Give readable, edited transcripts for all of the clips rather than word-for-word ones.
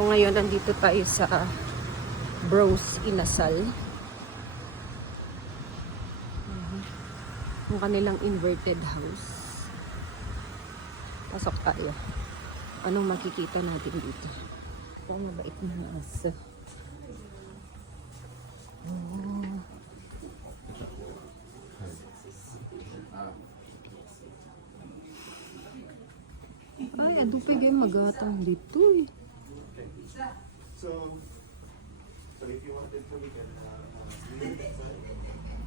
So ngayon, nandito tayo sa Bros Inasal. Yung kanilang inverted house. Pasok tayo. Anong makikita natin dito? Ito ang mabait na aso. Ay, adupay kayo magatang dito eh. So if you wanted to, we can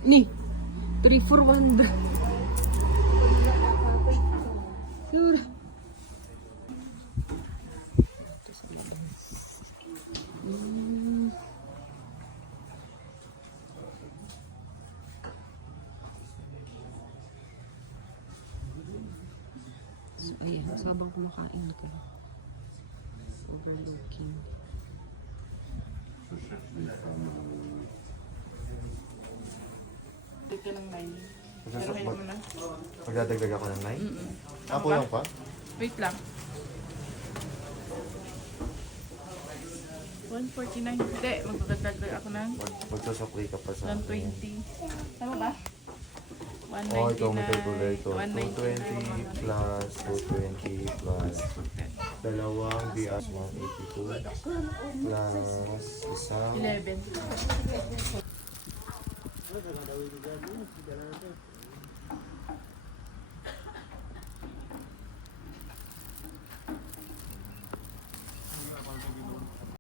Ni, 3 for 1. Sure. So, ayan, so habang kumakain ka, overlooking. Dito ng 9. Pero kayo mo na. magdadagdag ako ng 9? Ako lang pa? Wait lang. 149. Hindi, magdadagdag ako ng Magsusukli ka pa sa 120. Tama ba? Oh, ito may 199. calculator. 220 199. plus 220 plus dalawang BS 182 plus isang 11.